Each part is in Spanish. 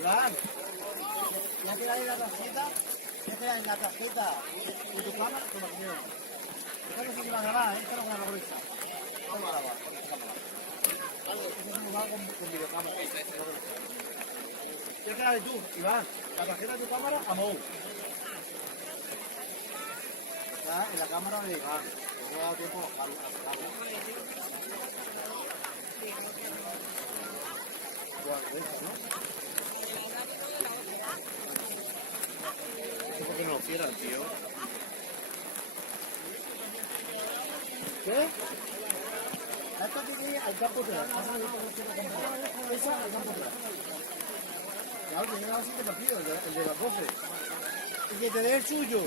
Iván, ya que hay la tarjeta, deja en la tarjeta de tu cámara, tu máquina. Esta no se iba a grabar, esta no se va a grabar. Vamos a grabar con esta cámara. Este es un lugar con videocámara. ¿Qué queda de tú, Iván? La tarjeta de tu cámara a Mou. Está en la cámara de Iván. No me ha dado tiempo a sacarla. ¿No? ¿Por qué no lo cierran, tío? ¿Qué? Esta tiene al campo atrás. Esa al campo atrás. Claro, que llega a 7 partidos, el de las 12. Y que te dé el suyo.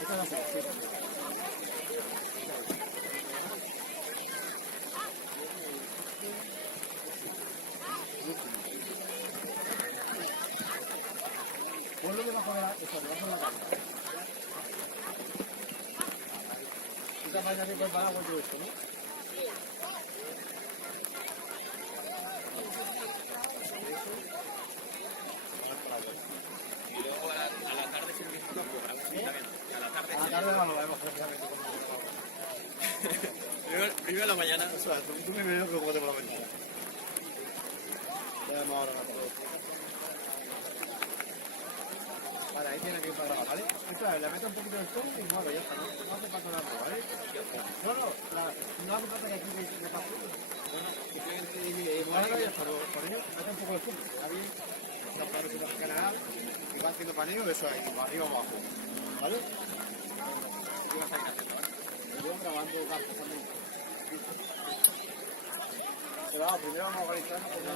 Esta es la selección. Ponlo debajo de la cámara. Esta vaina que prepara con todo esto, ¿no? Y luego a la tarde se empieza a jugar. A la tarde. A la tarde no lo vemos precisamente como Primero a la mañana. o sea, tú me veo que luego te por la mañana. Ya vemos ahora la tarde. Vale, ahí tiene que ir para grabar, ¿vale? Esta, le meto un poquito de sol y mueve, ya está, no hace falta nada, ¿vale? No hace falta que aquí me pase. Simplemente mueve y hasta por ello, mete un poco de sol, ¿está bien? Ya para que el canal y va haciendo paneo, eso ahí, arriba o abajo, ¿vale? ¿Qué vas a ir haciendo, vale? Yo grabando cartas también. Pero vamos, primero vamos a organizarnos con la...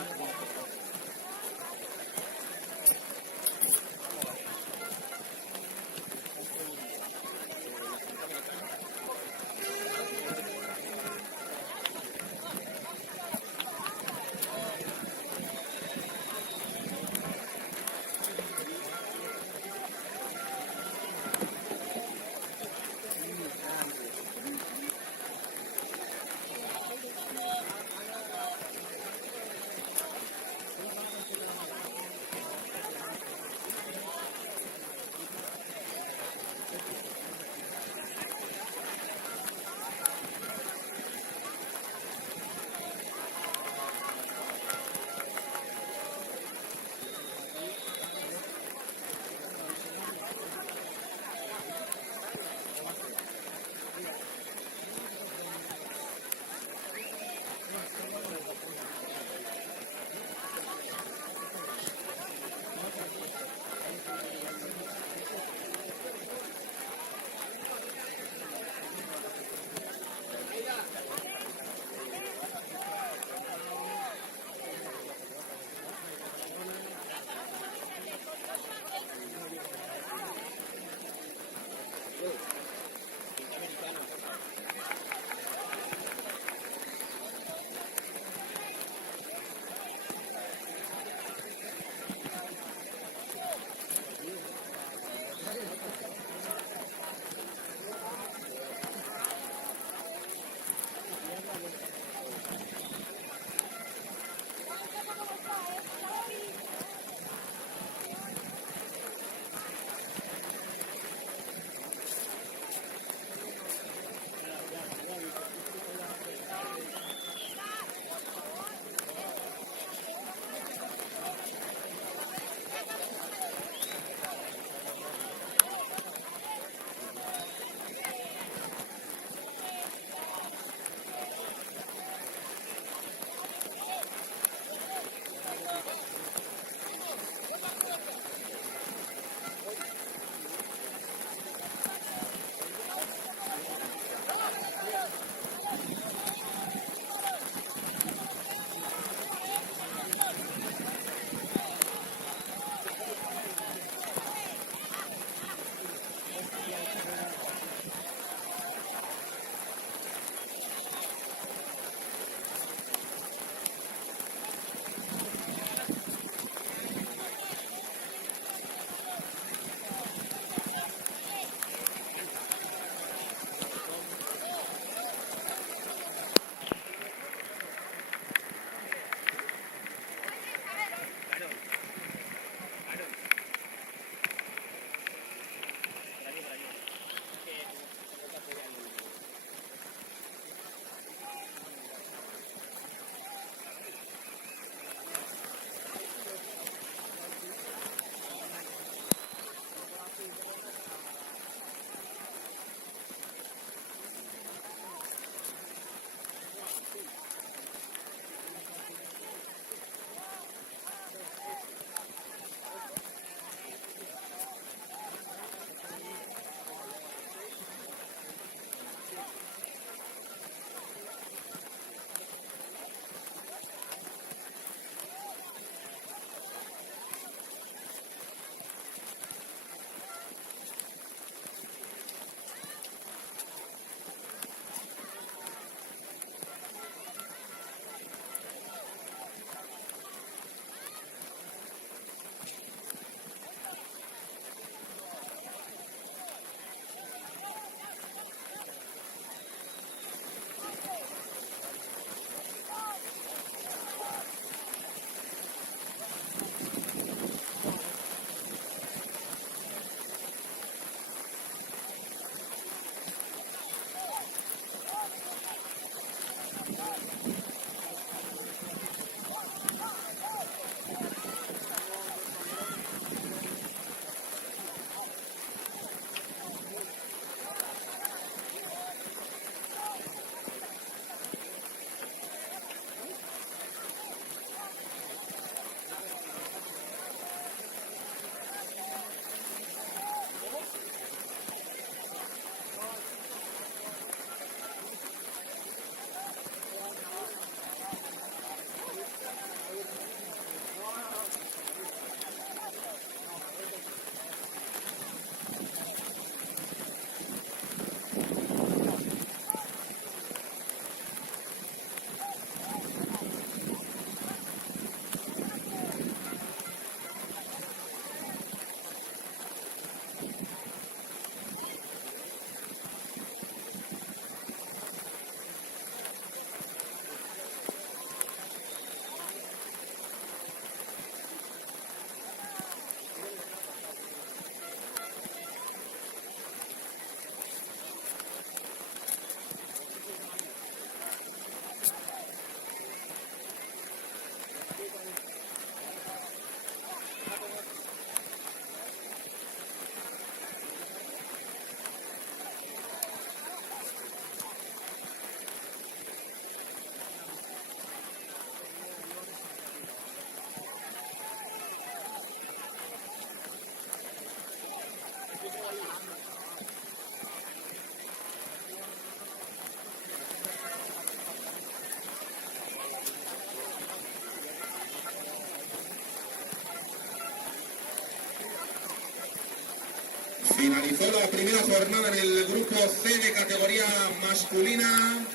Finalizó la primera jornada en el grupo C de categoría masculina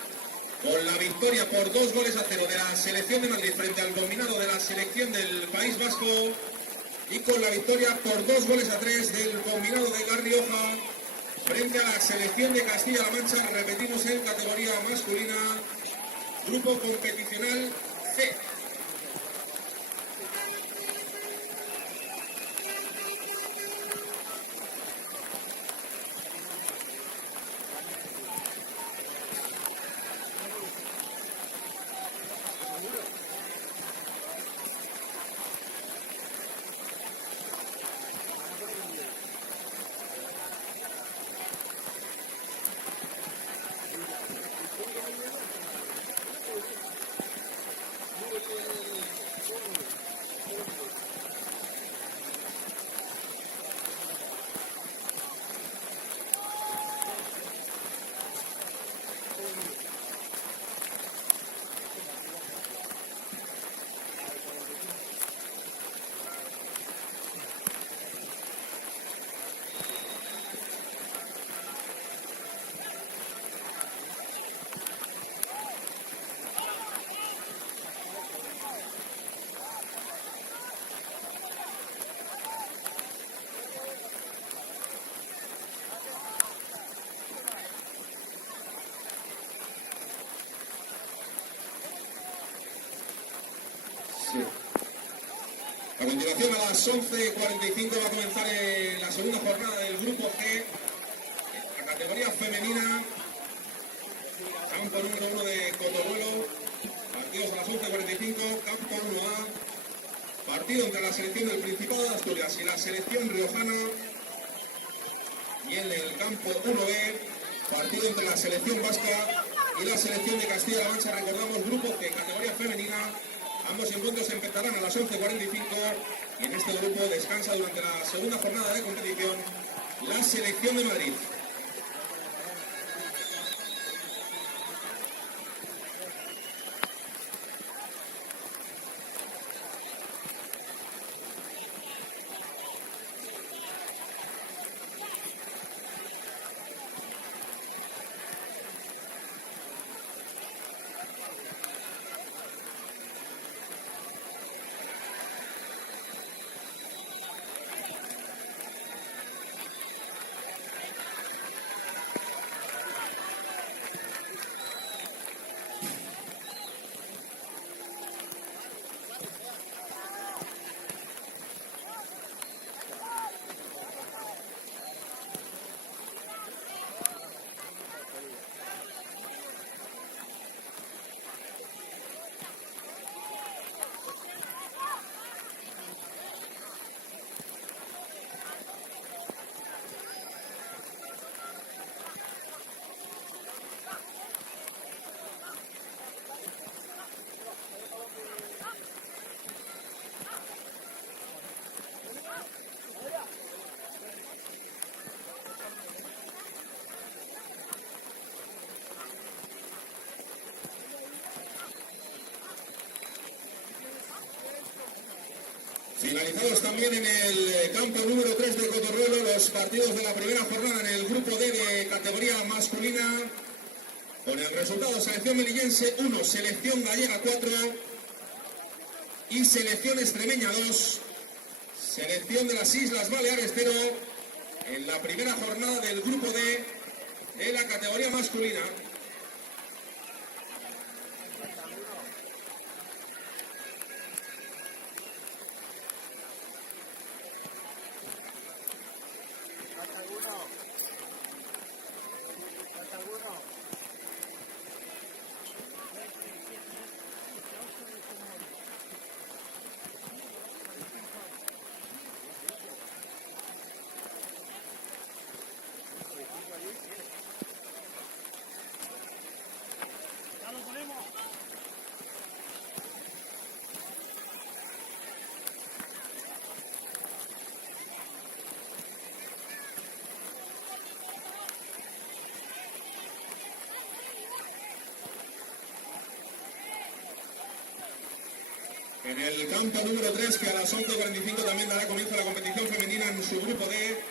con la victoria por 2-0 de la selección de Madrid frente al combinado de la selección del País Vasco y con la victoria por 2-3 del combinado de La Rioja frente a la selección de Castilla-La Mancha. Repetimos en categoría masculina, grupo competicional C. A continuación, a las 11:45 va a comenzar la segunda jornada del grupo G, la categoría femenina, campo número 1 de Cotorruelo, partidos a las 11:45, campo 1A, partido entre la selección del Principado de Asturias y la selección riojana, y en el campo 1B, partido entre la selección vasca y la selección de Castilla-La Mancha. Recordamos, grupo G, categoría femenina. Ambos encuentros empezarán a las 11:45 y en este grupo descansa durante la segunda jornada de competición la selección de Madrid. Finalizados también en el campo número 3 de Cotorruelo los partidos de la primera jornada en el grupo D de categoría masculina, con el resultado: selección melillense 1, selección gallega 4 y selección extremeña 2, selección de las Islas Baleares 0, en la primera jornada del grupo D de la categoría masculina. En el campo número 3, que a las 11:45 también dará comienzo a la competición femenina en su grupo D,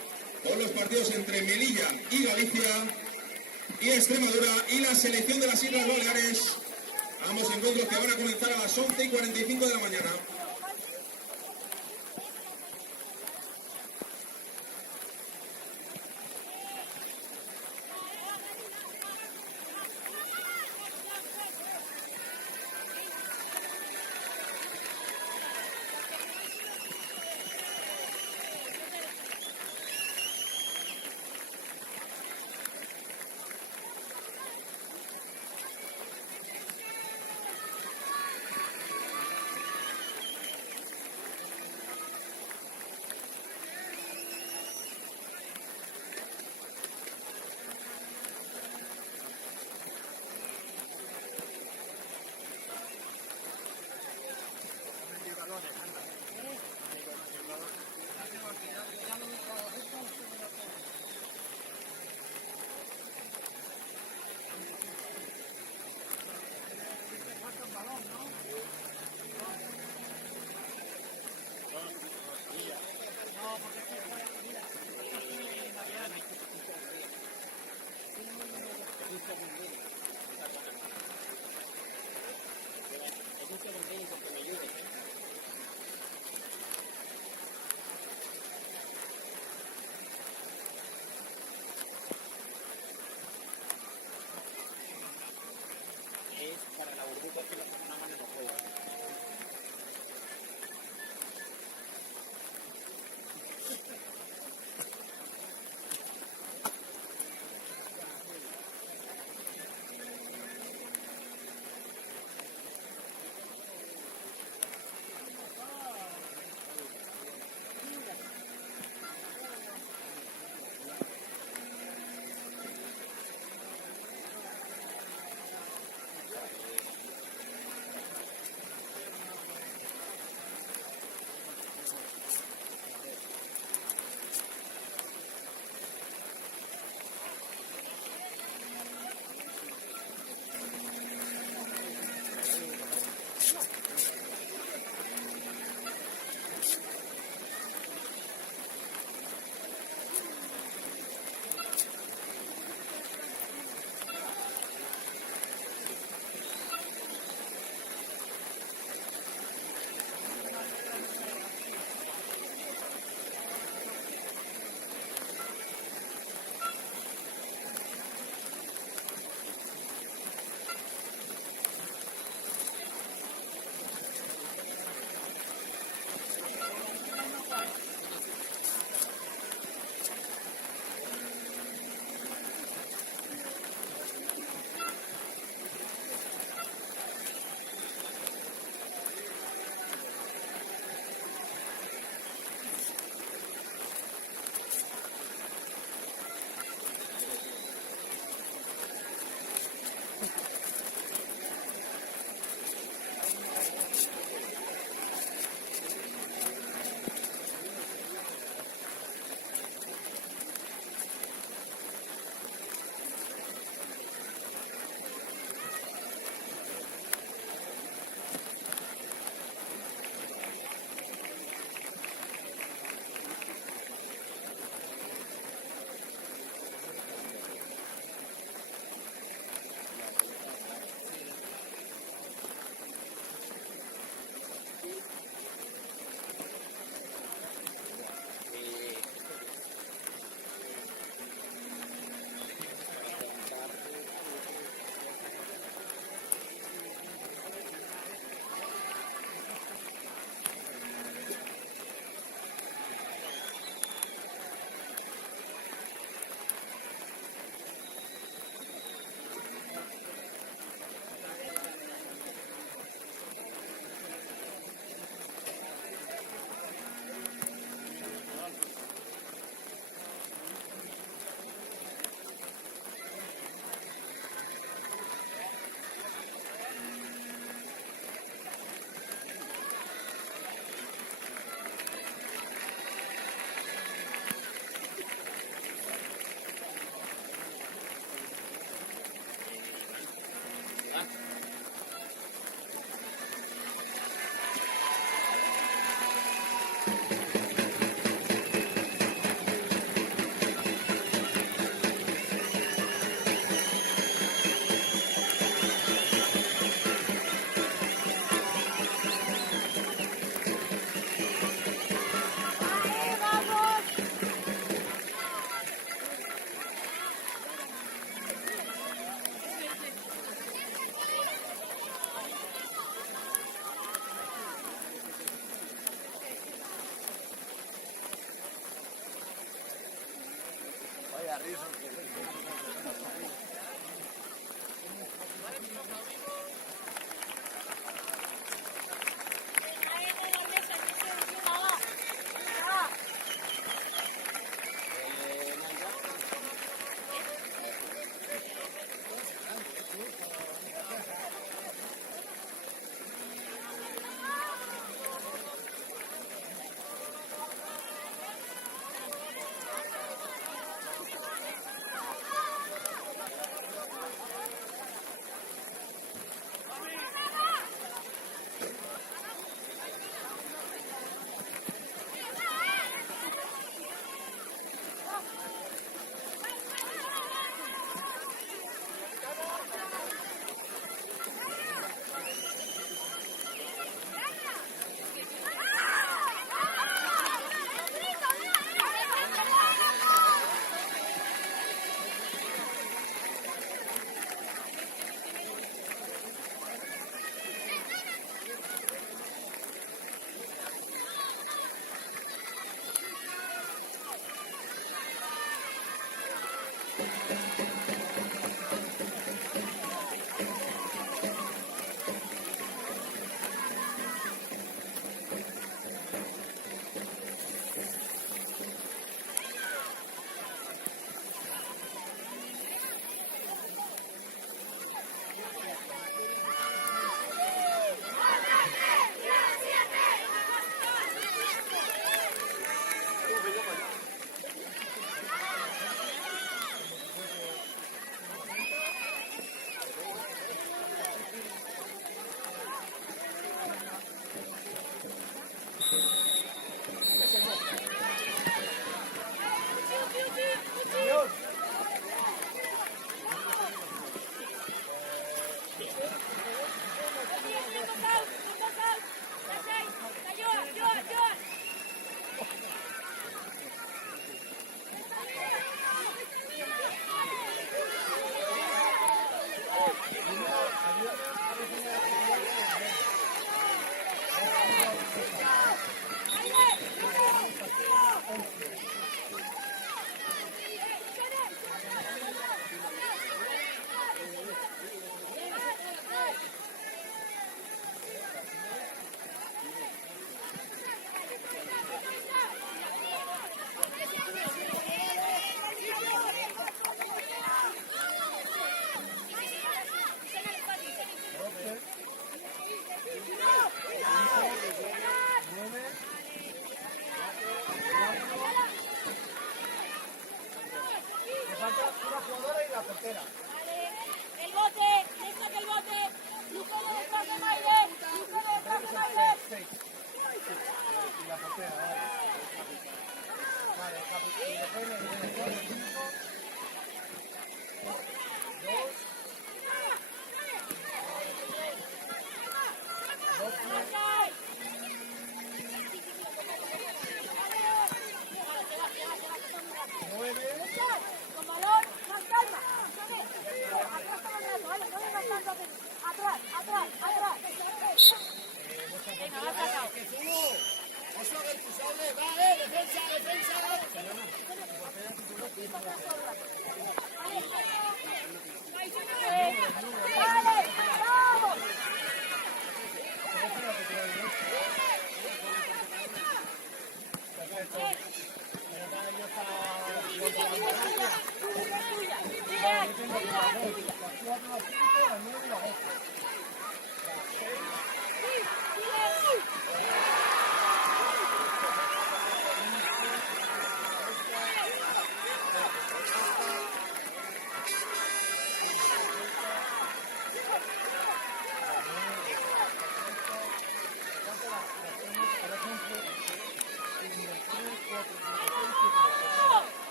con los partidos entre Melilla y Galicia y Extremadura y la selección de las Islas Baleares. Ambos encuentros que van a comenzar a las 11:45 de la mañana. Es para la burbuja que lo sacan a mano en los juegos.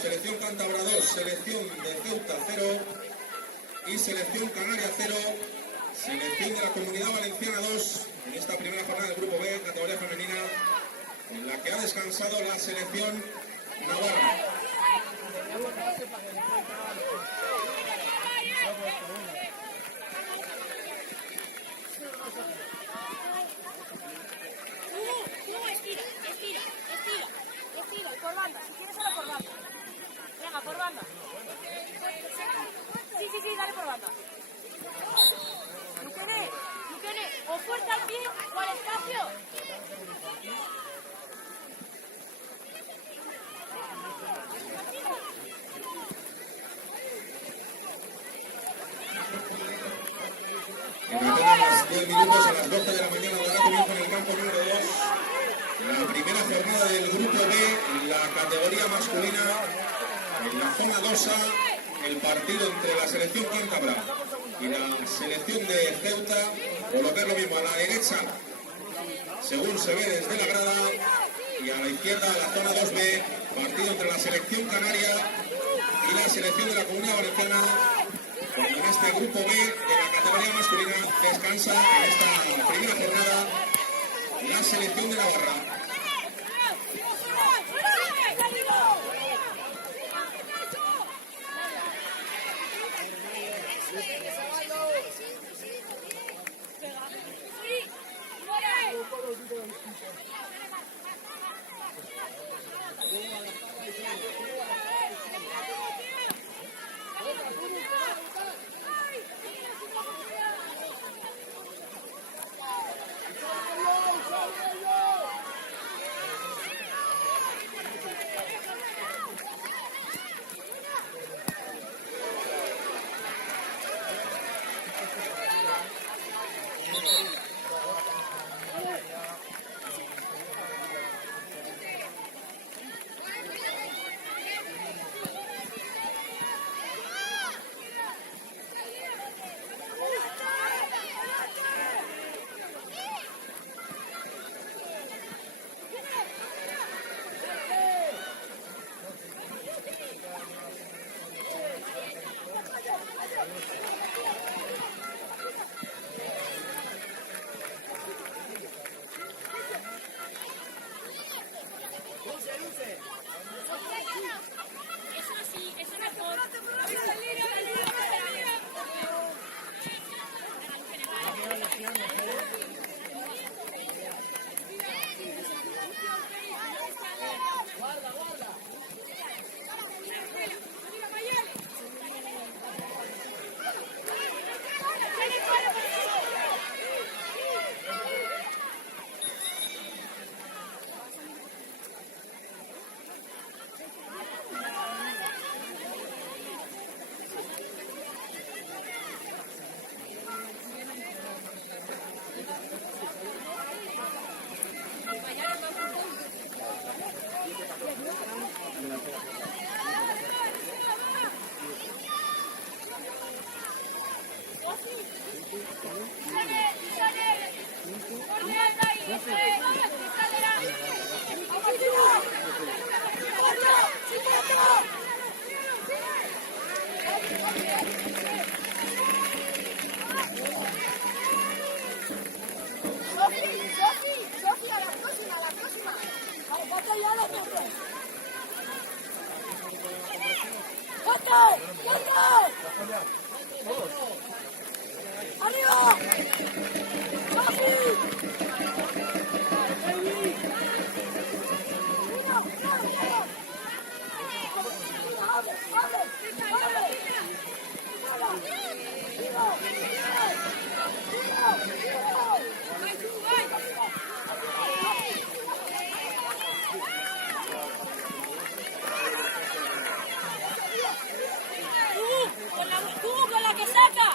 Selección Cántabra 2, Selección de Ceuta 0 y Selección Canaria 0, Selección de la Comunidad Valenciana 2 en esta primera jornada del Grupo B, categoría femenina, en la que ha descansado la Selección Navarra. Estira, por banda, si quieres ahora por banda. Venga, por banda. Sí, dale por banda. Luquene, o fuerte al pie o al espacio. En apenas 10 minutos, a las 12 de la mañana, dará comienzo en el campo número 2 la primera jornada del Grupo B, en la categoría masculina, en la zona 2A, el partido entre la Selección Cántabra y la Selección de Ceuta, o lo que es lo mismo, a la derecha, según se ve desde la grada, y a la izquierda, la zona 2B, partido entre la Selección Canaria y la Selección de la Comunidad Valenciana, cuando en este Grupo B de la categoría masculina descansa en esta primera jornada la Selección de Navarra. Sofi, a la próxima. Vamos, ya lo tengo. ¡Arriba! Con la que saca.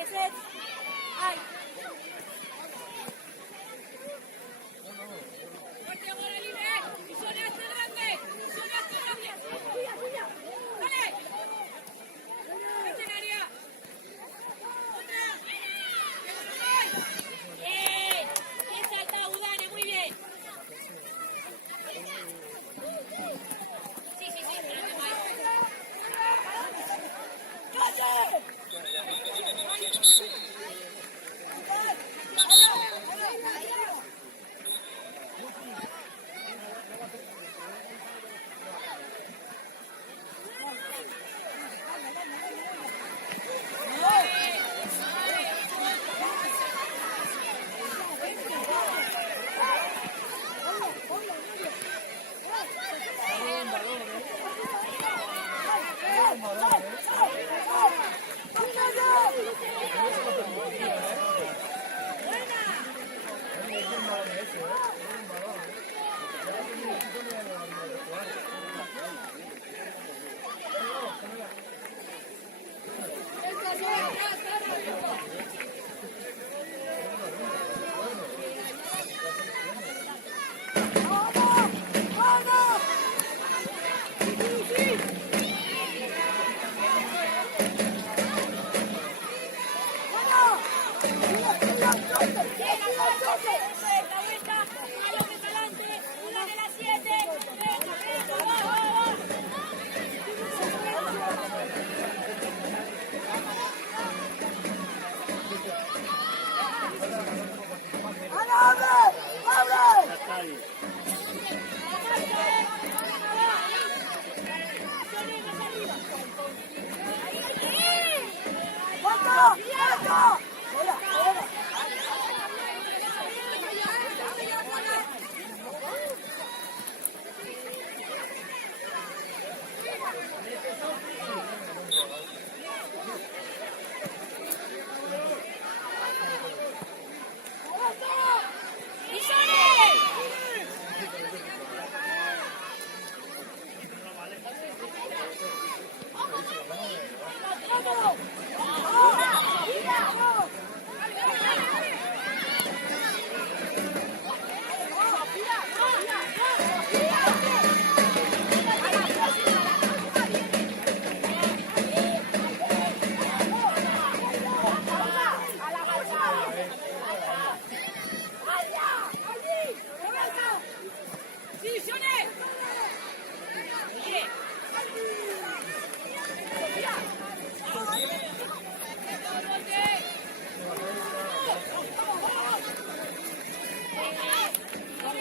Ese es. ¡Ay!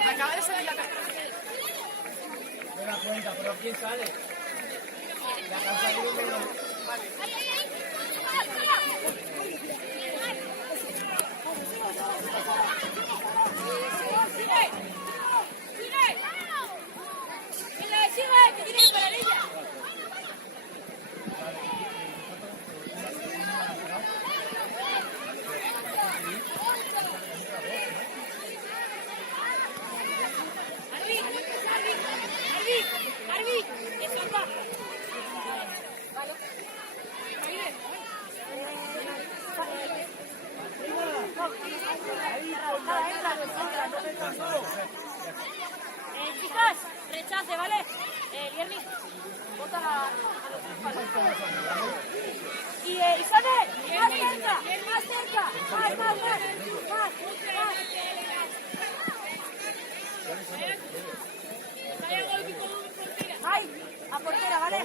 Acaba de salir la Me da cuenta, pero ¿quién sale? La cancha de que tiene que parar ella. Arbi, eso va. Vale. Chicas, rechace, ¿vale? Guillermi, bota a los chicos. Y Isabel, más cerca, más cerca. Más. Ay, a portera, ¿vale?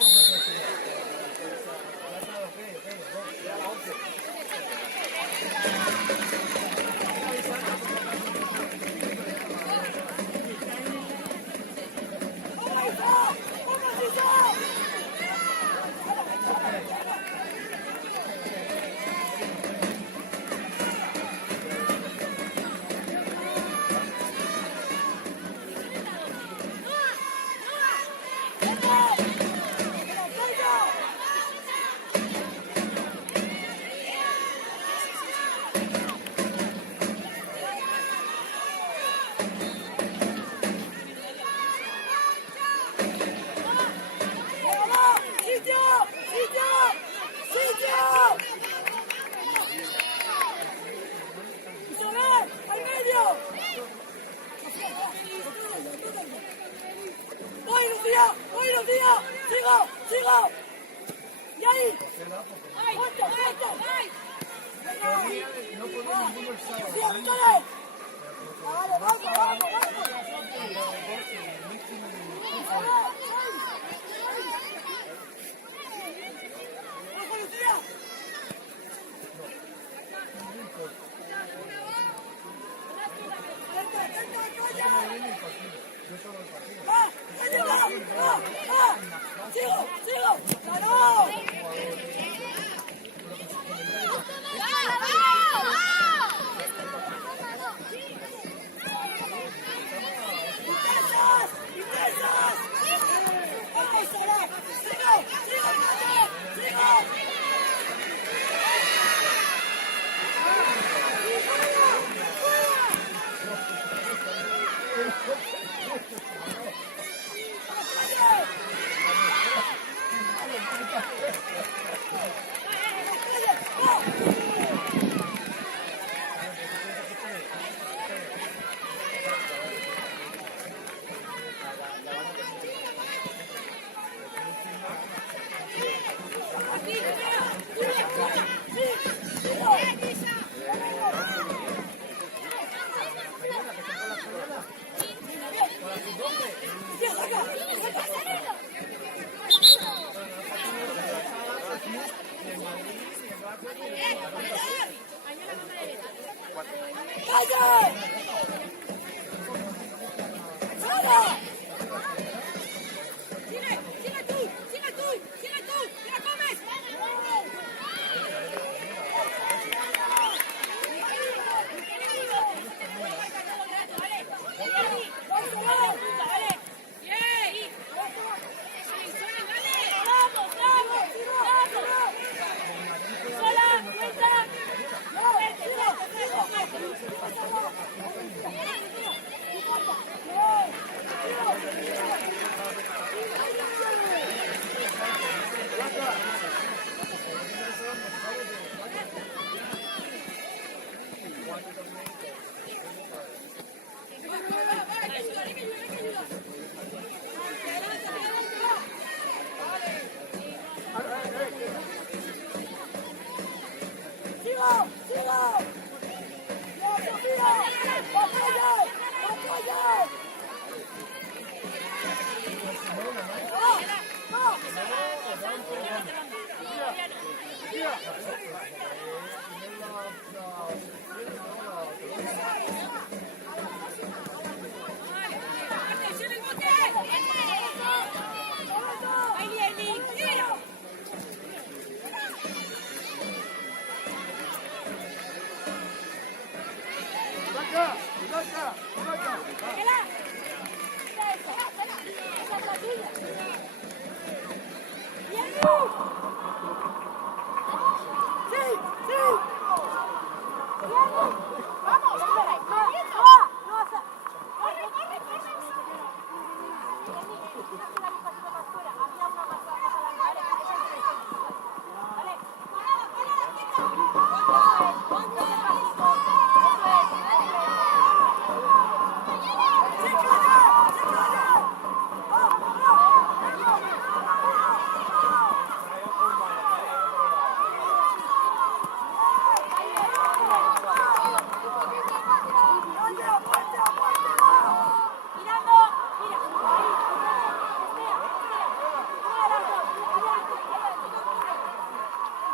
¡Voy, Lucía! ¡Sigo! ¡Y ahí! ¡Junto! No podemos ninguno el sábado. ¡Vale, ¡Sigo! ¡Claro!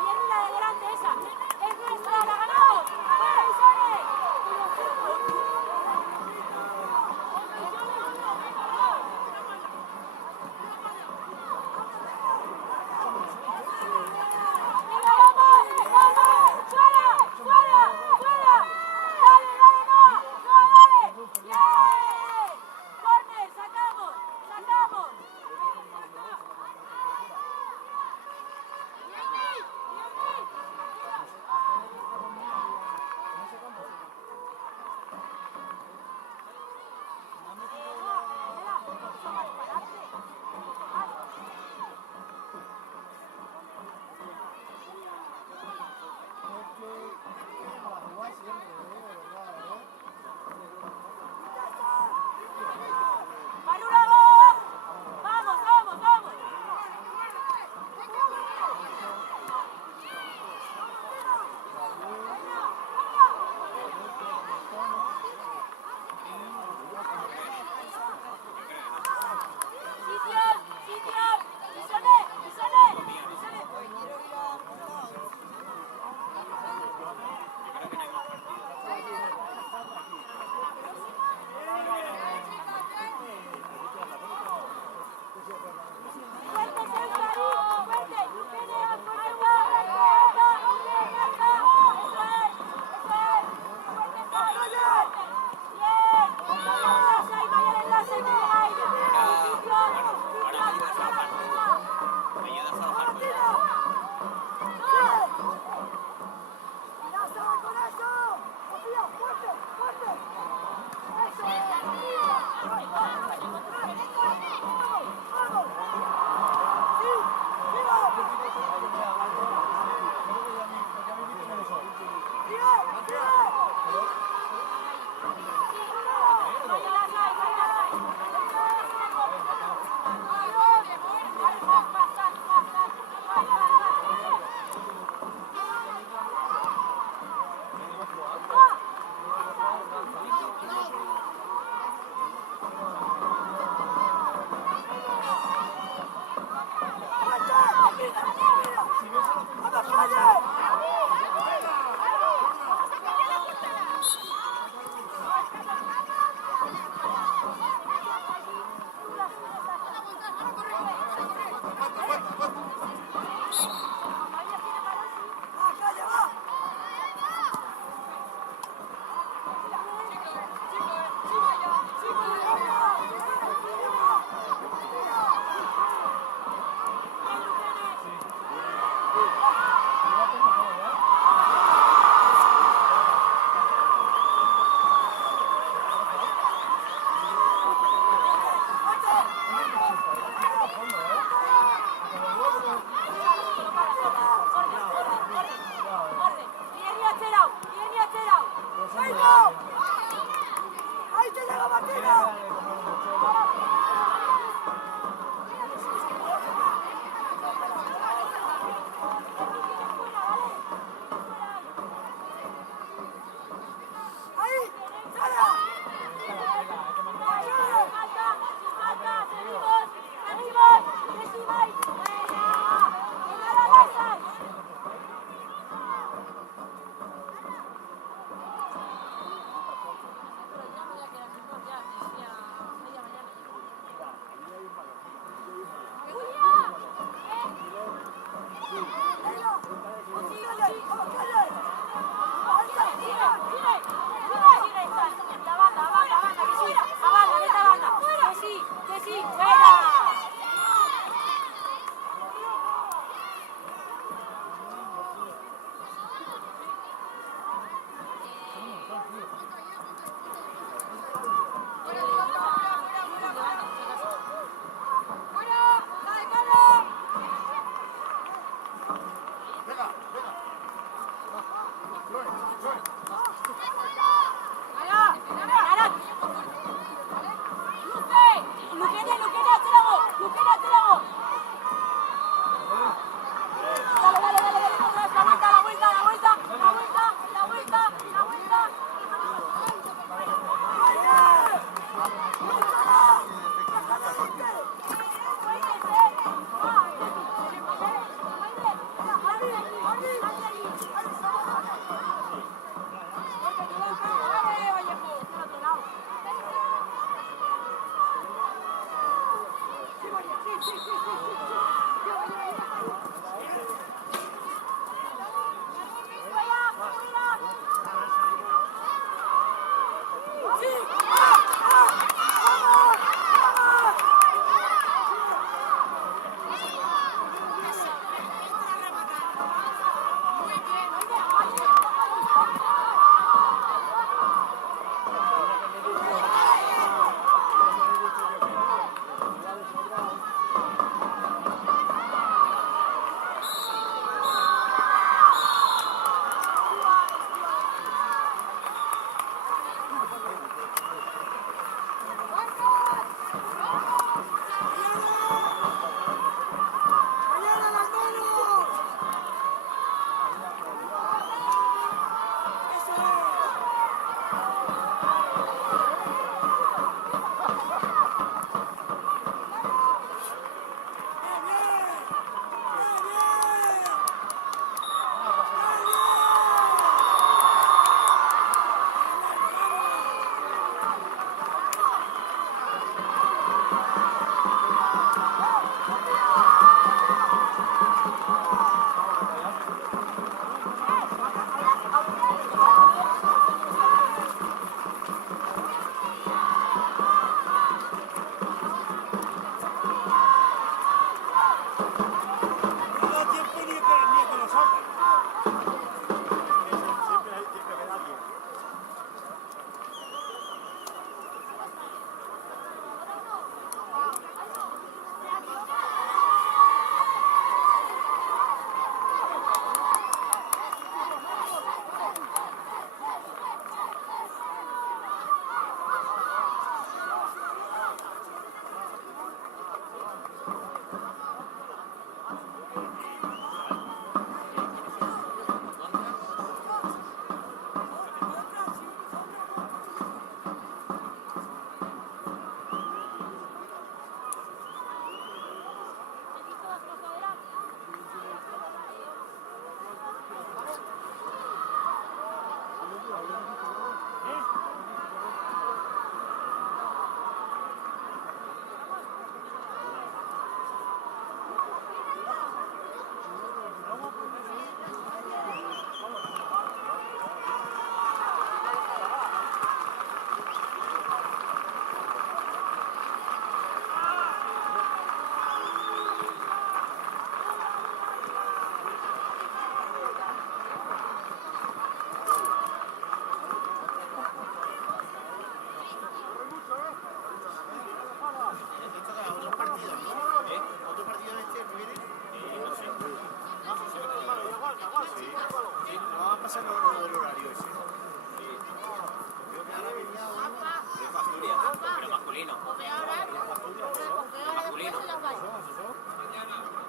Viene la de delante esa. Es nuestra, la ganamos.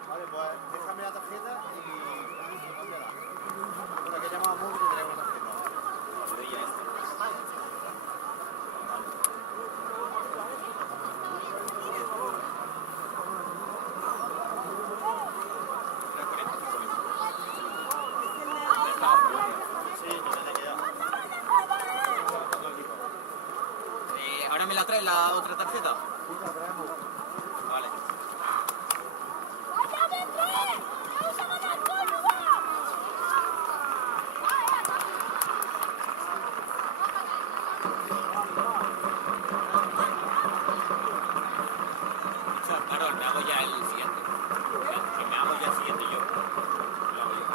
Vale, pues déjame la tarjeta y... Por aquí llamamos a Murray y te traigo la tarjeta. ¿Ahora me la traes la otra tarjeta? Sí, la traemos. Vale. Carol, me hago ya el siguiente. Que me hago ya el siguiente yo. Lo hago yo.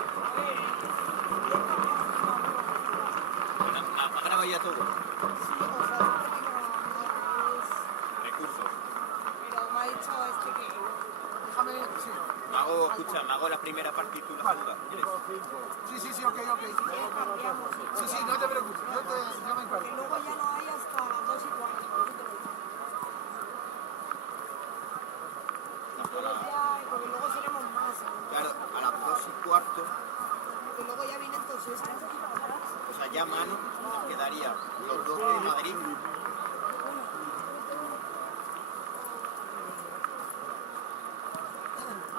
¿Me grabo ya todo? Recursos. Pero me ha dicho este que... Déjame... Sí. Escucha, me hago la primera parte y tú la segunda. ¿Quieres? Sí, ok. Cambiamos. Sí, no te preocupes, yo me encargo. Que luego ya no hay hasta las 2:15. Porque luego seremos más. Claro, a las 2:15, Porque luego ya vienen todos estos. o sea, ya a mano nos quedaría los dos de Madrid.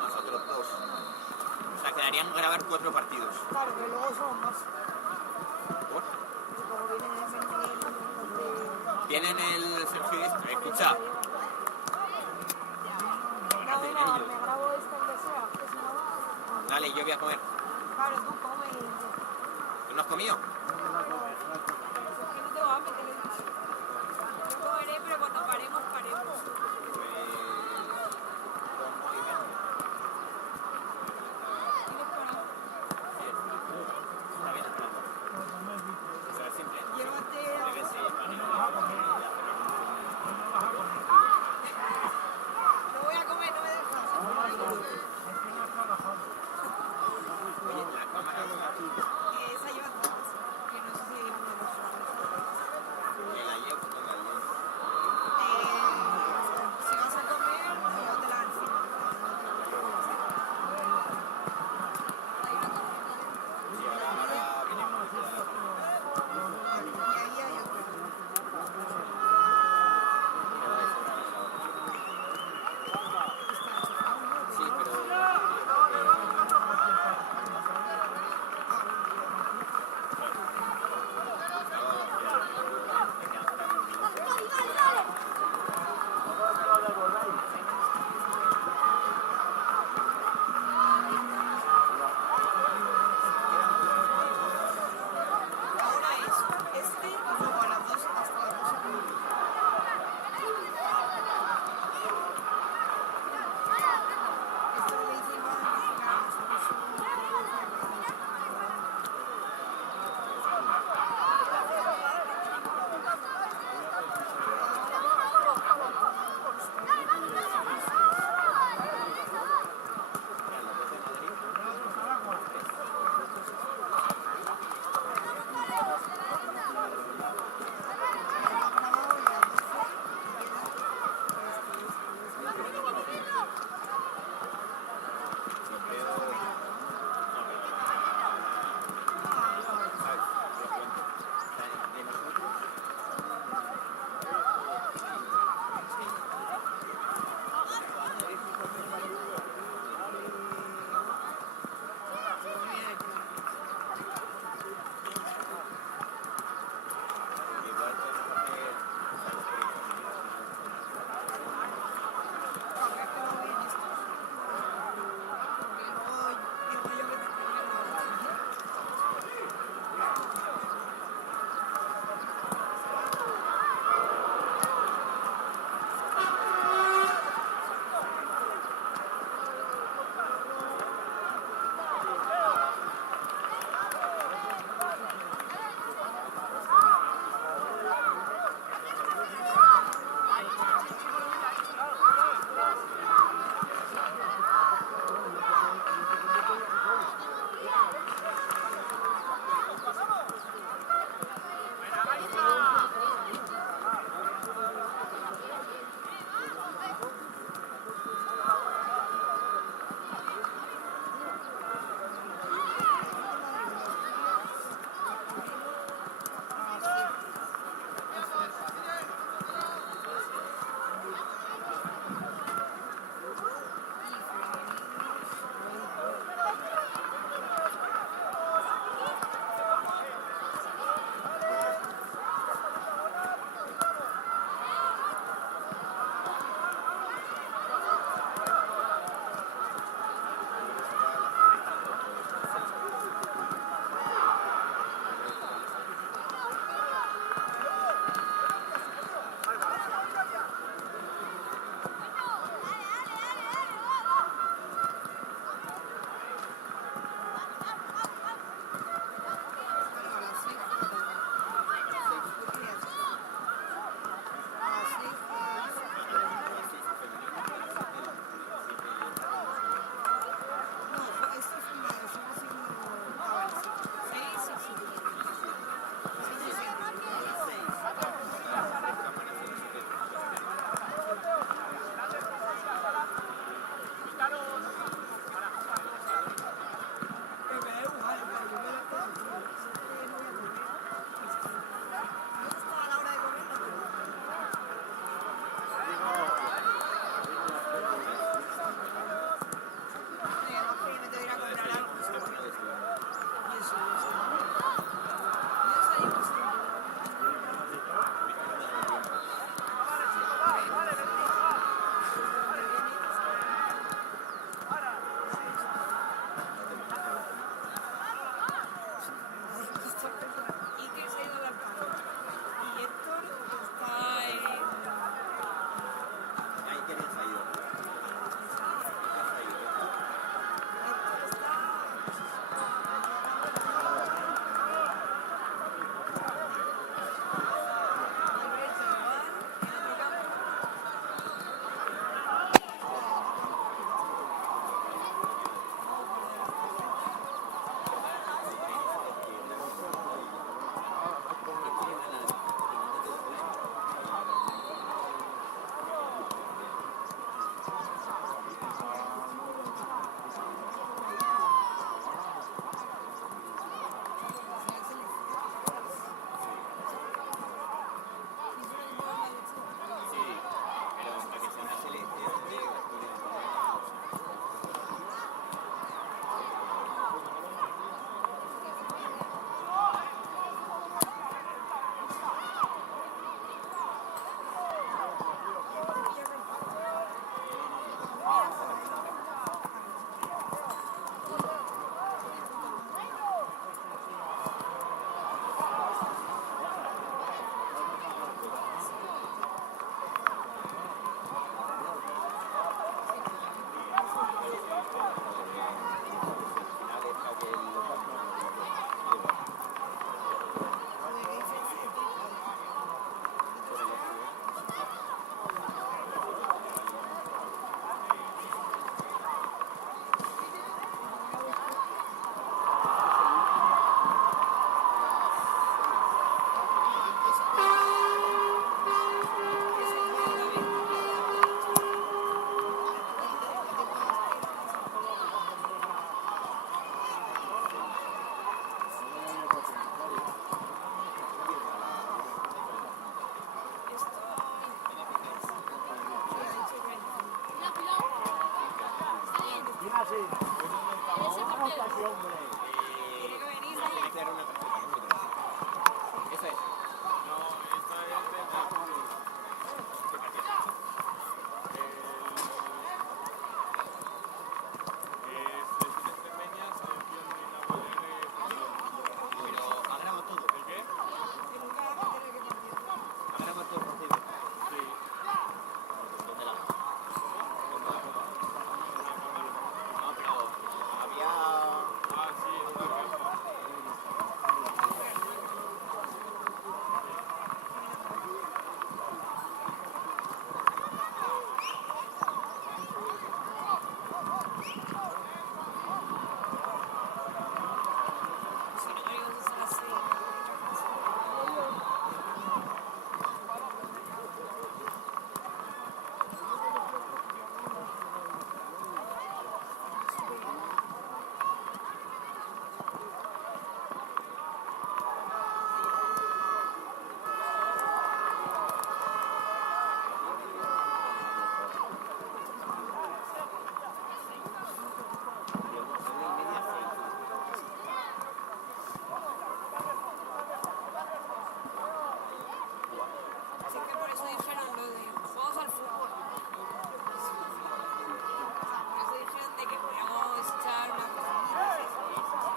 Nosotros dos. O sea, quedarían grabar 4 partidos. Claro, que luego somos más. ¿Por? Como Vienen el Sergio este. Escucha, me grabo esta que sea. Que si no, dale, yo voy a comer. claro, tú comes y... ¿Tú no has comido? Que no tengo hambre, que le he dicho. Yo comeré, pero cuando paremos. No voy a comer, no me dejas. Esa lleva todas. Que no sé si hay uno de los Ese partido. Tiene que venir. Tiene que dar una tarjeta. Esa es. No, esta es de ¿qué partido? Es de Extremeña, selección de la Pero ha grabado todo. ¿El qué? Ha grabado todo el partido. Sí. ¿Dónde la? No, pero había. Ah, sí, es una caja. Si no queríamos hacer así. Así que por eso dijeron lo de juegos al fútbol. Por eso dijeron de que podíamos echar una cosita.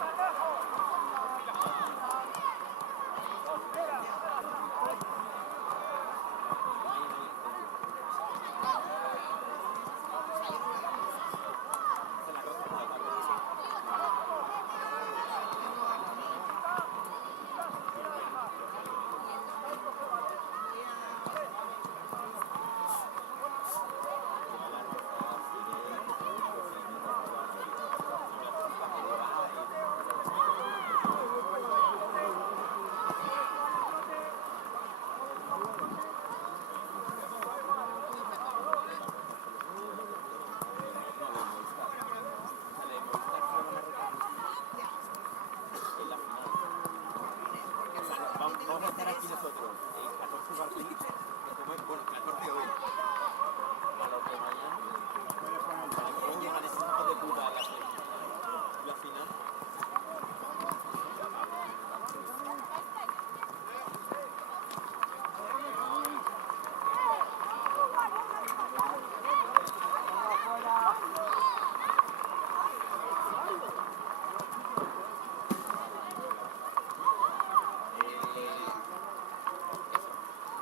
Vamos a estar aquí nosotros 14 partidos, bueno, 14 hoy, a los de mañana, como una de esos hijos de puta en la final.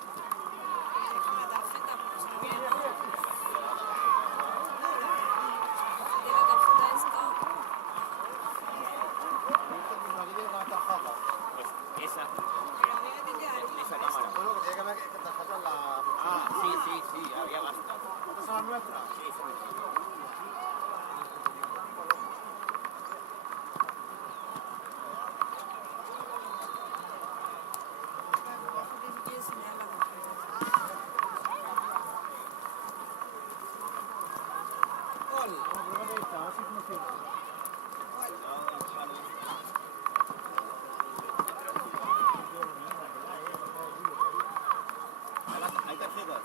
Una tarjeta, pues no viene nada. De la tarjeta esta. Aquí tiene una tarjeta. Pues esa, Pero a mí me tiene que dar una. esa cámara. Bueno, que tiene que ver que tarjeta en la Ah, sí, había bastante. ¿Estas son las nuestras? Sí, sí. Si quieres enseñar la tarjeta. Vamos a probar esta, a ver si funciona. Hay tarjetas.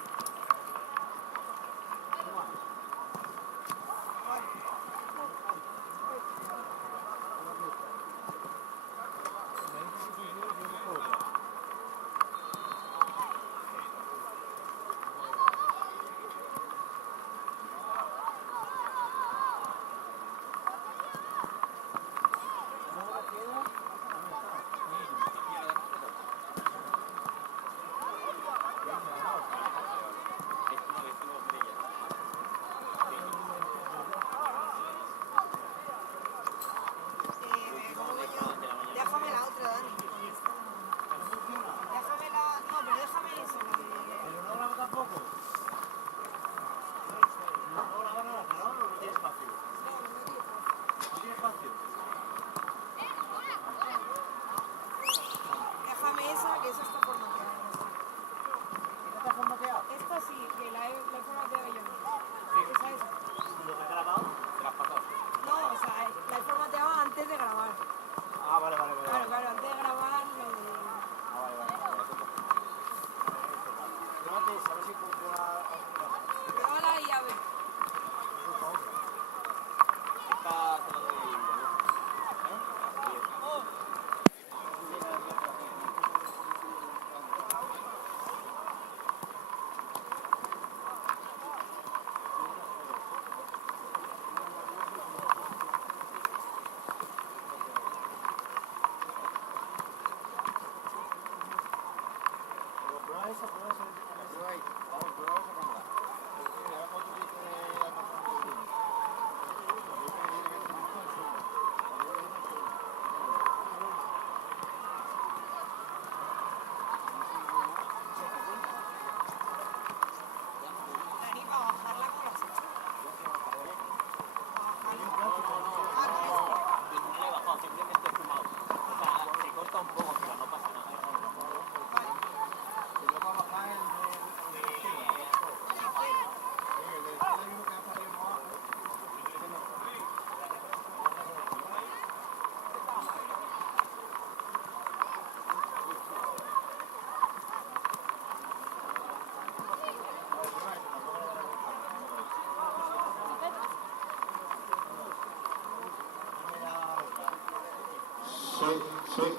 Simplemente fumado. O sea, se corta un poco, pero no pasa nada. Sí.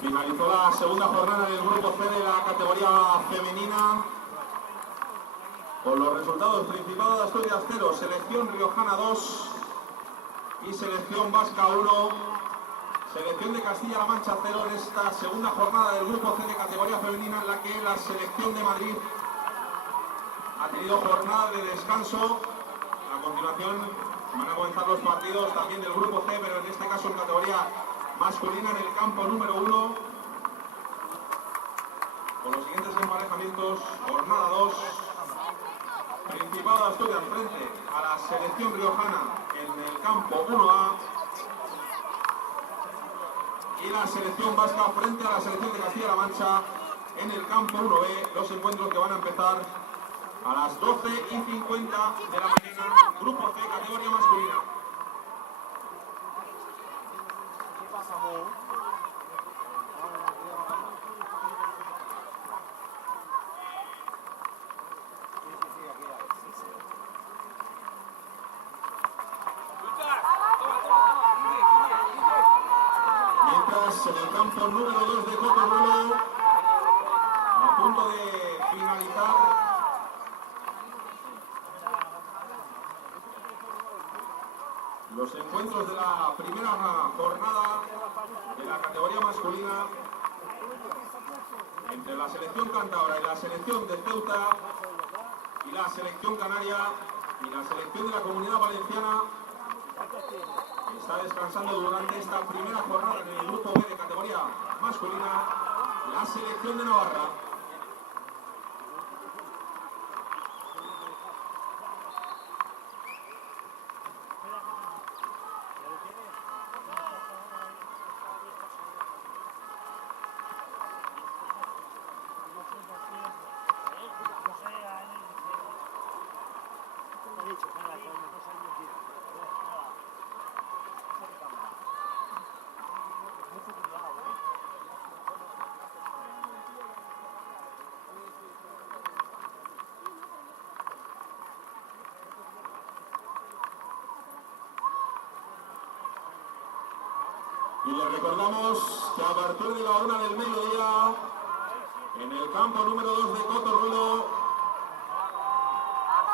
Finalizó la segunda jornada del grupo C de la categoría femenina con los resultados: Principado de Asturias 0, Selección Riojana 2 y Selección Vasca 1, Selección de Castilla-La Mancha 0 en esta segunda jornada del grupo C de categoría femenina, en la que la Selección de Madrid ha tenido jornada de descanso. A continuación van a comenzar los partidos también del grupo C, pero en este caso en categoría masculina, en el campo número 1, con los siguientes emparejamientos: jornada 2, Principado de Asturias frente a la Selección Riojana en el campo 1A, y la Selección Vasca frente a la Selección de Castilla-La Mancha en el campo 1B. Los encuentros que van a empezar a las 12:50 de la mañana, grupo C, categoría masculina. Mientras en el campo número 2 de Cotorrulo, a punto de finalizar los encuentros de la primera jornada de la categoría masculina entre la selección cántabra y la selección de Ceuta y la selección canaria y la selección de la Comunidad Valenciana, que está descansando durante esta primera jornada en el grupo B de categoría masculina, la selección de Navarra. Y les recordamos que a partir de la 1 del mediodía, en el campo número 2 de Cotorrulo,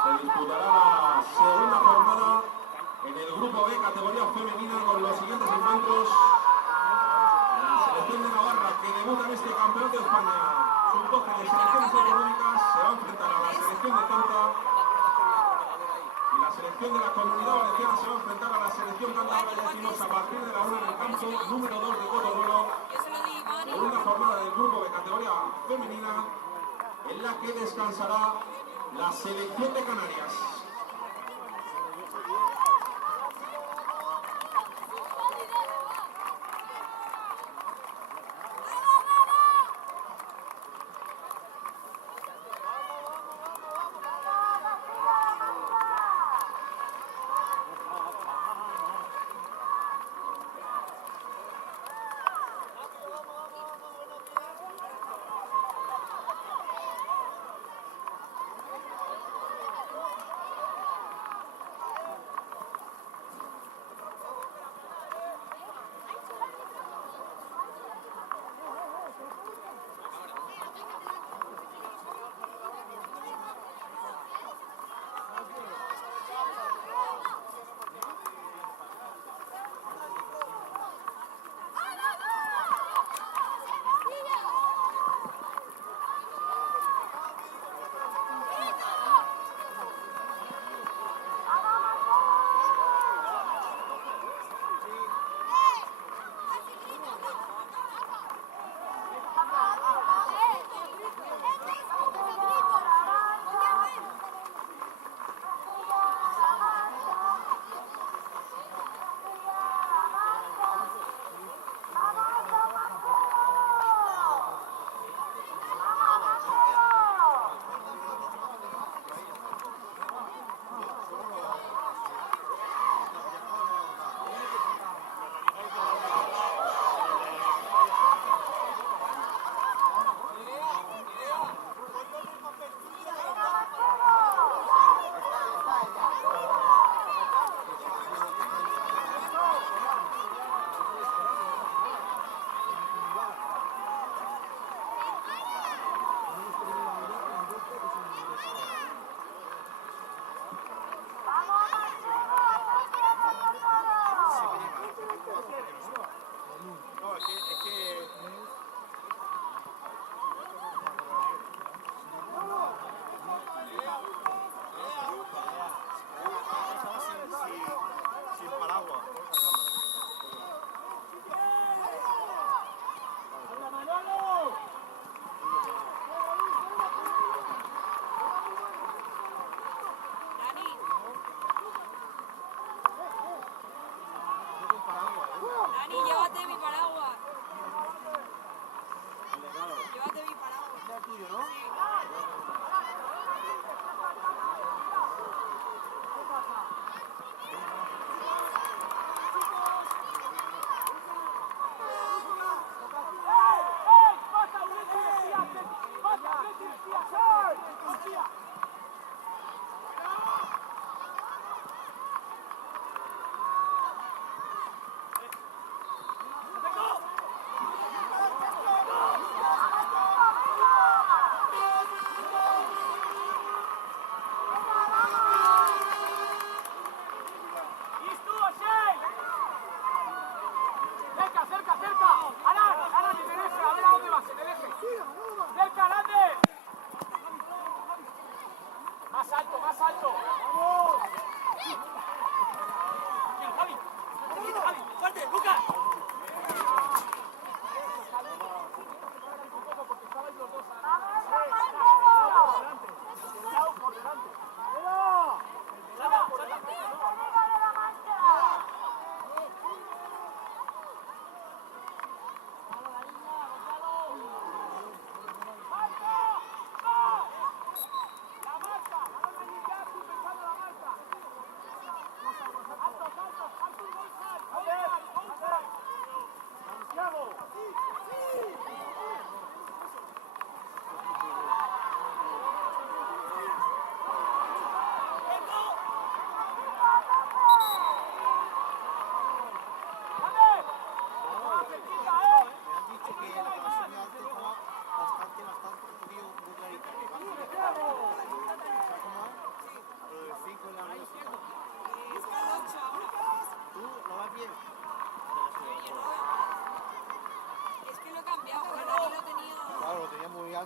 se disputará la segunda jornada en el grupo B, categoría femenina, con los siguientes encuentros: la selección de Navarra, que debuta en este campeonato de España sub-12 de selecciones autonómicas, se va a enfrentar a la selección de Ceuta, y la selección de la Comunidad Valenciana se va a enfrentar a la selección cántabra. Ya decimos, a partir de la 1 en el campo número 2 de Cotorrulo, segunda jornada del grupo de categoría femenina, en la que descansará la selección de Canarias.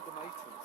que me ha dicho.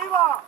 Arriba,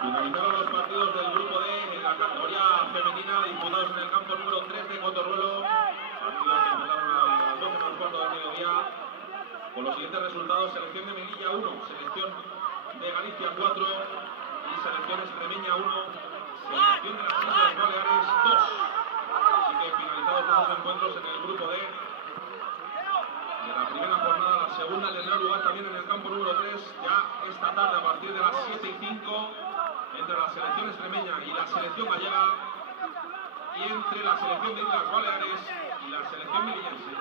Finalizaron los partidos del grupo D en la categoría femenina disputados en el campo número 3 de Cotorruelo. Partidos que empezaron a las 12 menos cuarto del mediodía. Con los siguientes resultados: selección de Melilla 1, selección de Galicia 4 y Selección Extremeña 1, Selección de las Islas Baleares 2. Así que finalizados los encuentros en el grupo D de la primera jornada, la segunda tendrá lugar también en el campo número 3, ya esta tarde a partir de las 7:05, entre la selección extremeña y la selección gallega, y entre la selección de Islas Baleares y la selección melillense.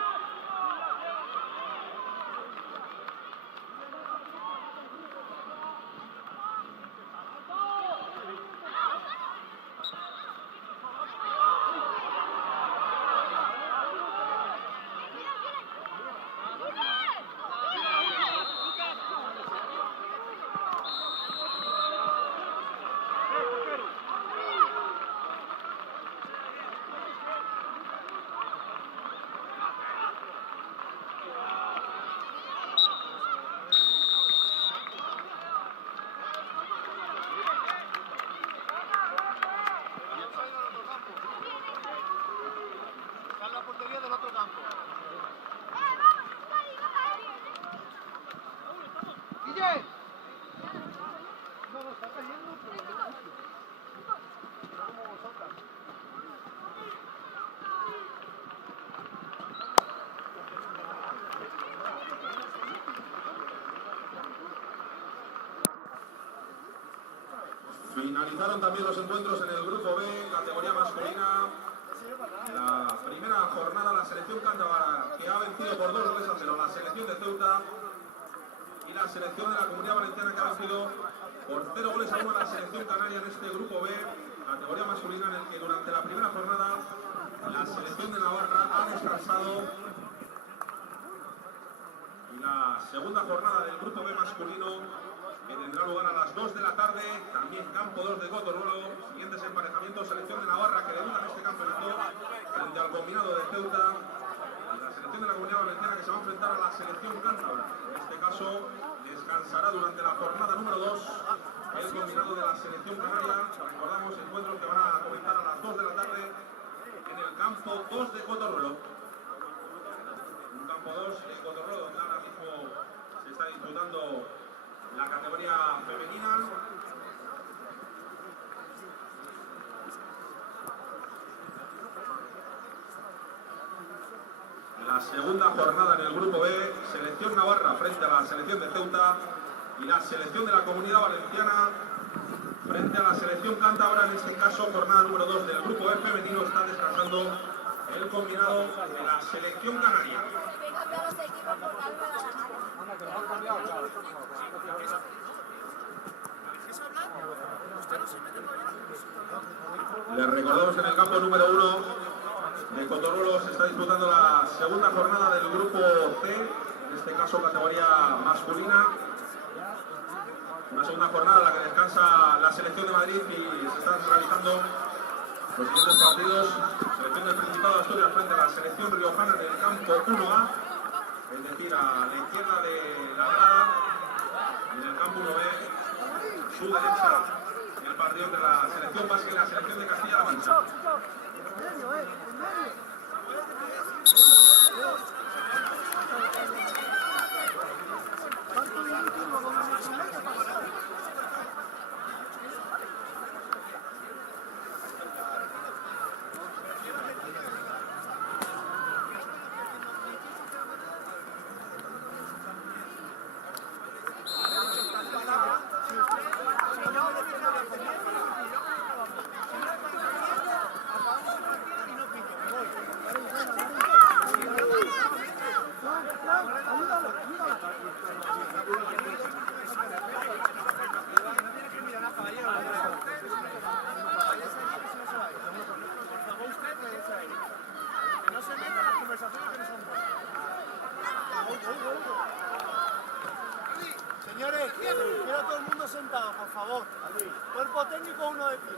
Finalizaron también los encuentros en el grupo B, categoría masculina. La primera jornada, la selección cántabra, que ha vencido por 2-0 la selección de Ceuta, y la selección de la Comunidad Valenciana, que ha vencido por 0-1 a la selección canaria en este grupo B, categoría masculina, en el que durante la primera jornada la selección de Navarra ha descansado. Y la segunda jornada del grupo B masculino, que tendrá lugar a las 2 de la tarde, también campo 2 de Cotorrolo. Siguientes emparejamientos: selección de Navarra, que debuta en este campeonato frente al combinado de Ceuta, y la selección de la Comunidad Valenciana, que se va a enfrentar a la selección cántabra. En este caso descansará durante la jornada número 2 el combinado de la selección canaria. Recordamos encuentros que van a comenzar a las 2 de la tarde en el campo 2 de Cotorrolo. Un campo 2 de Cotorrolo, donde ahora mismo se está disputando la categoría femenina. La segunda jornada en el grupo B, selección Navarra frente a la selección de Ceuta, y la selección de la Comunidad Valenciana frente a la selección cántabra. En este caso, jornada número 2 del grupo B femenino, está descansando el combinado de la selección canaria. Les recordamos que en el campo número 1 de Cotorrolo se está disputando la segunda jornada del grupo C, en este caso categoría masculina. Una segunda jornada en la que descansa la selección de Madrid y se están realizando los siguientes partidos. Selección del Principado de Asturias frente a la selección riojana del campo 1A, es decir, a la izquierda de la grada. En el campo 1B, su derecha, el partido entre la selección vasca y la selección de Castilla-La Mancha. Señores, quiero a todo el mundo sentado, por favor. Cuerpo técnico, uno de pie.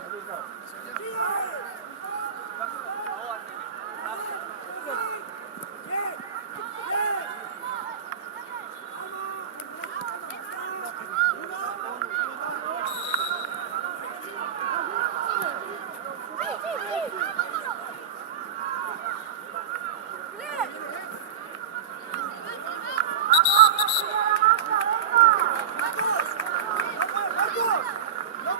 ¡No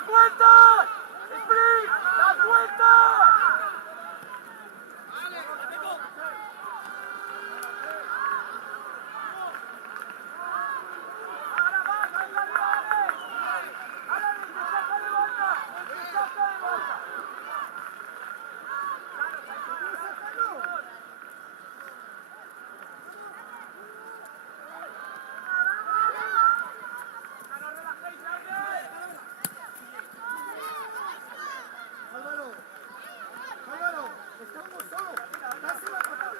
¡La cuenta! ¡Sprint! ¡La cuenta! Álvaro, estamos solos. Dásela a papá.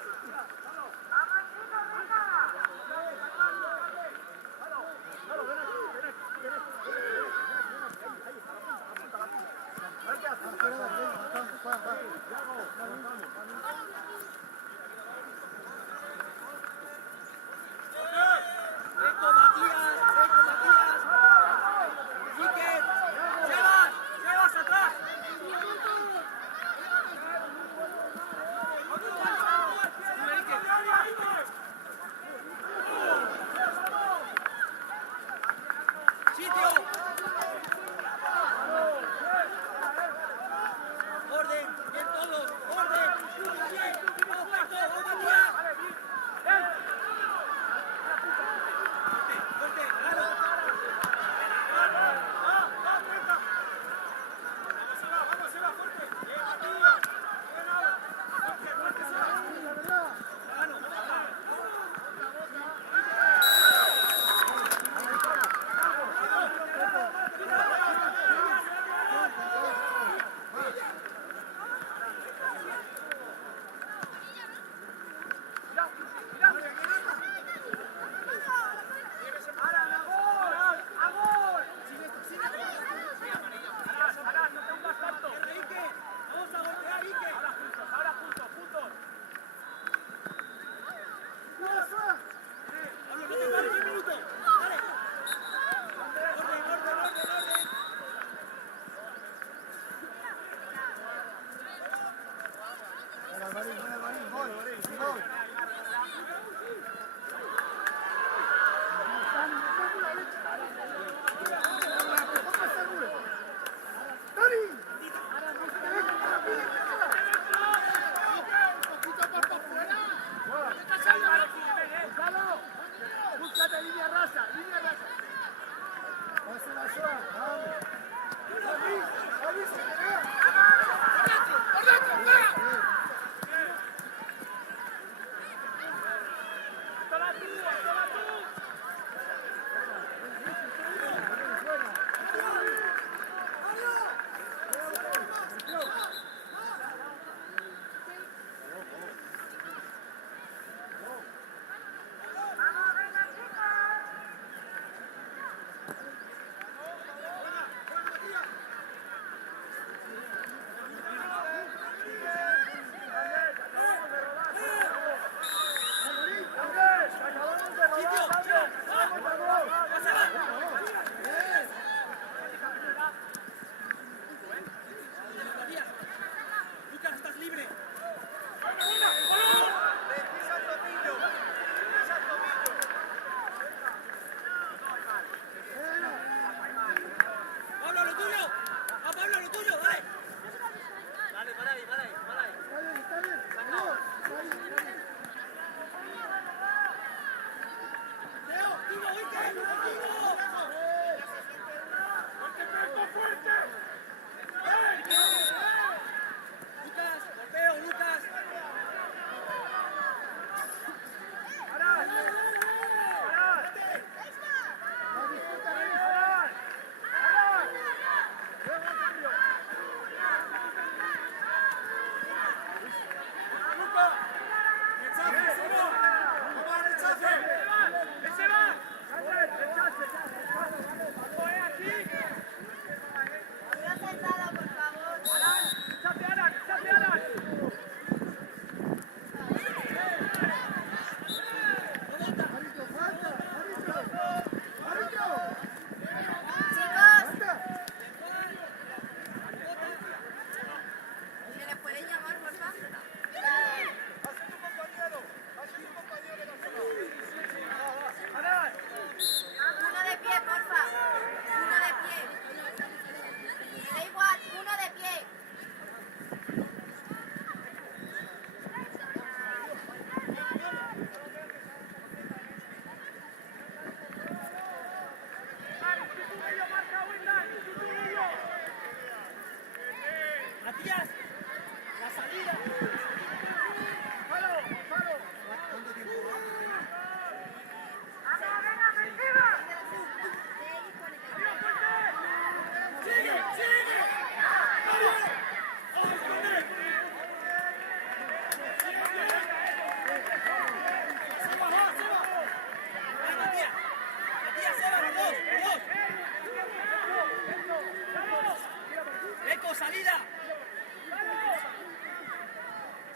Vamos, salida.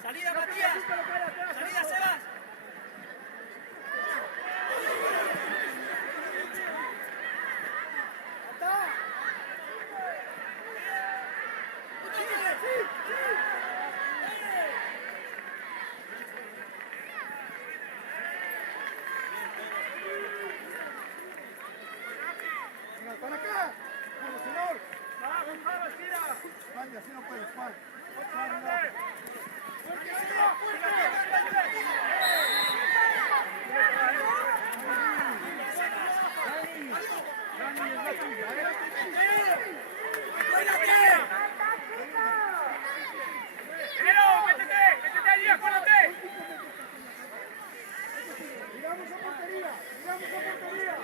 Salida, Matías. Salida, Sebas. ¡Para acá! ¡Vamos, señor! ¡Va, Gonzalo, estira! Vaya, así no puedes, Juan. Dani, es la tuya, ¡Métete allí, acuérdate! ¡Miramos a portería! ¡Miramos a portería!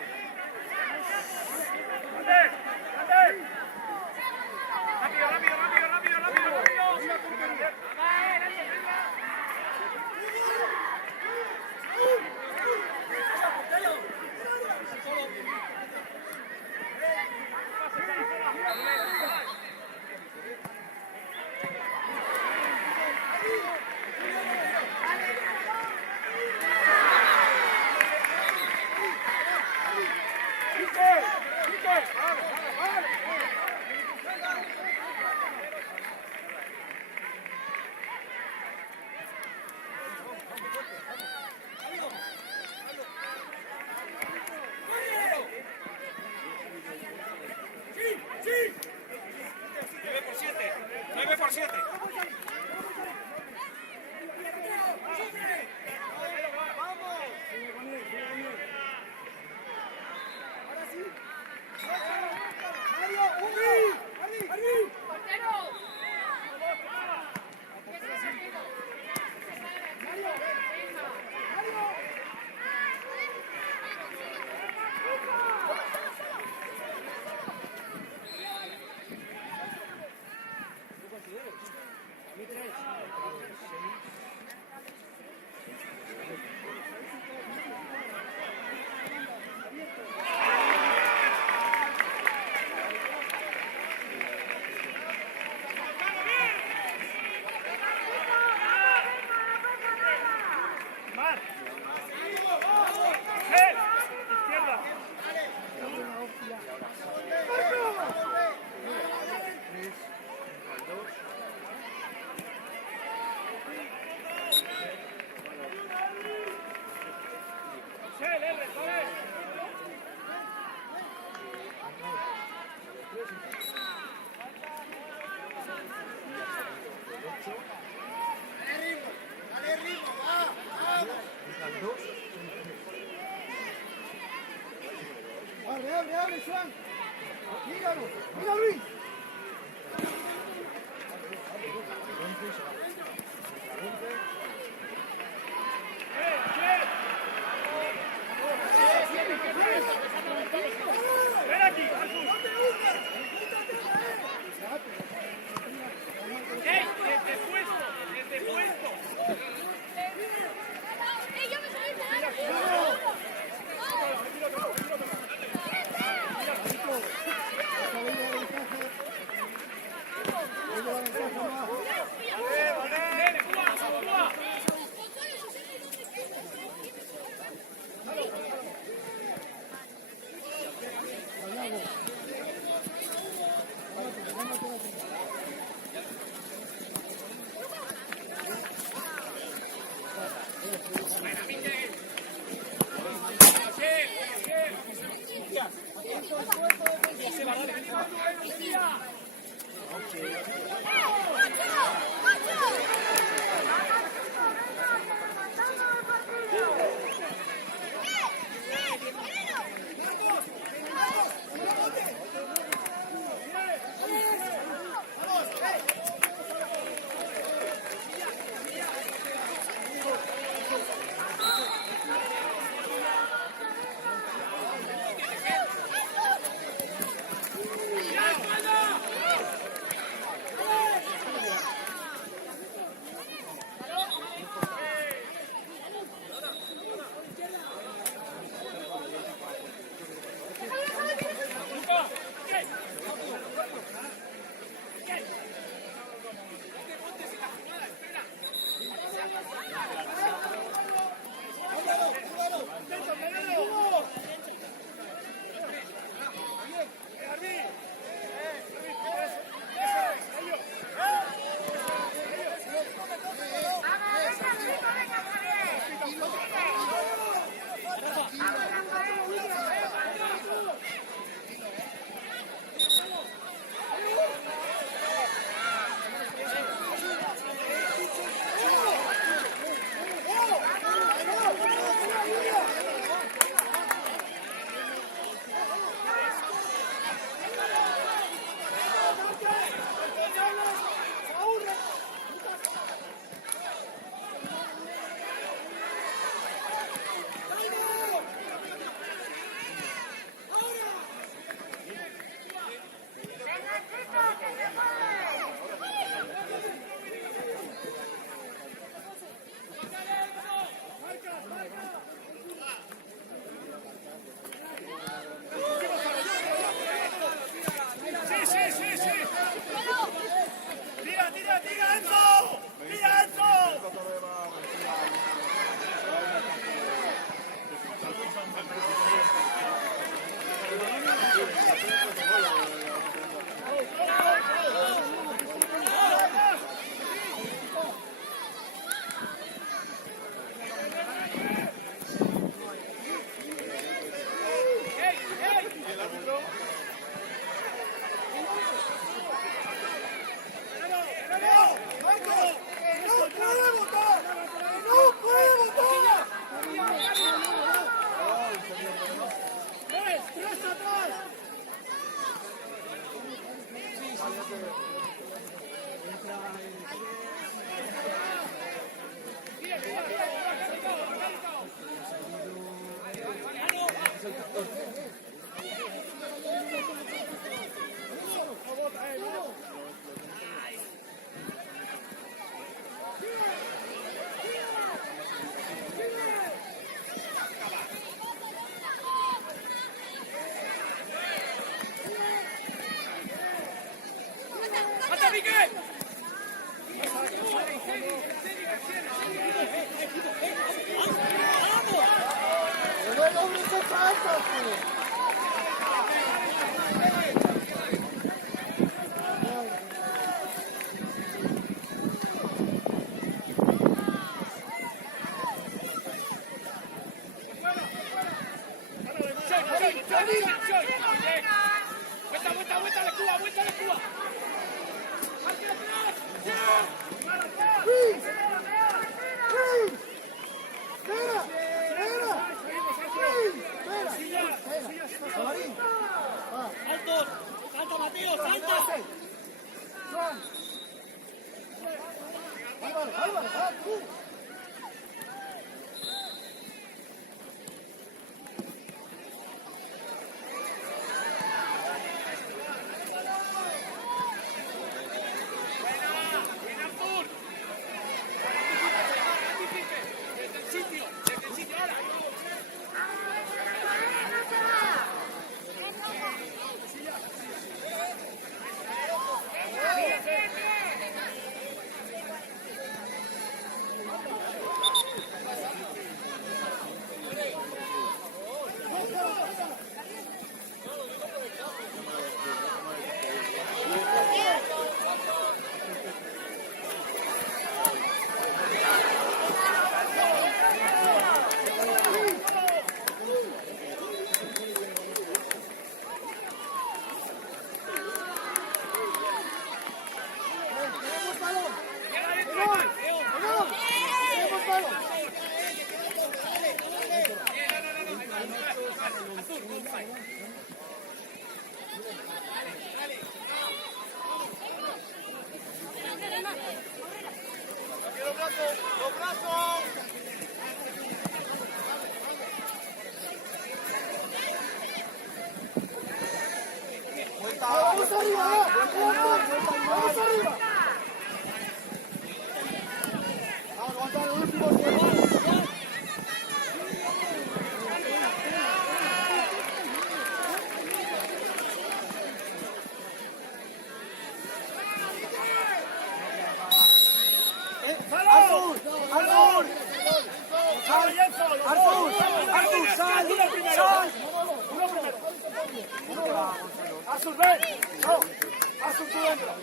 ¡Abre, Juan! ¡Díganos! ¡Mira, Luis! ¡Ven aquí! ¡Ey! ¡Desde puesto! ¡Ey, yo me salí! ¡Vamos arriba! ¡Vamos arriba! Aguantar el último tiempo. Azul, ven. No. Azul, tú entra.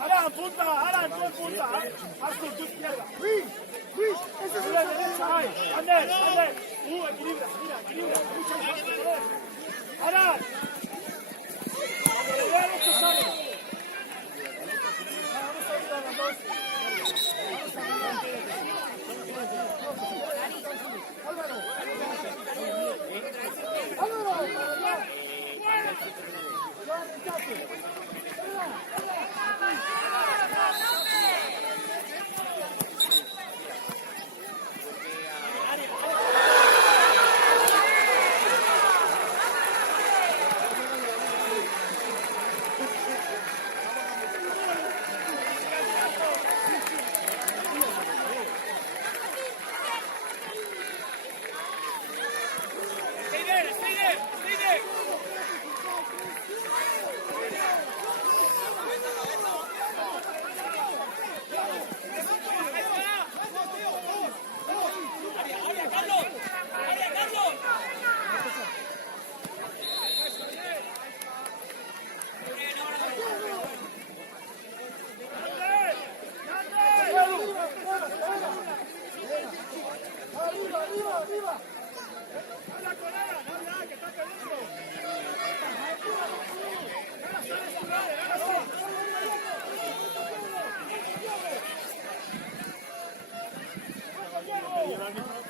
Alan, punta. Alan, tú en punta. Azul, tú izquierda. Luis, ese es la derecha. Ahí. Ander. Equilibra. Mira, equilibra. Alan. Vean estos salen. Vamos a ayudar a los dos. ¡Arriba! ¡Habla con Alan! ¡Habla, que está perdiendo! ¡Ahora sales,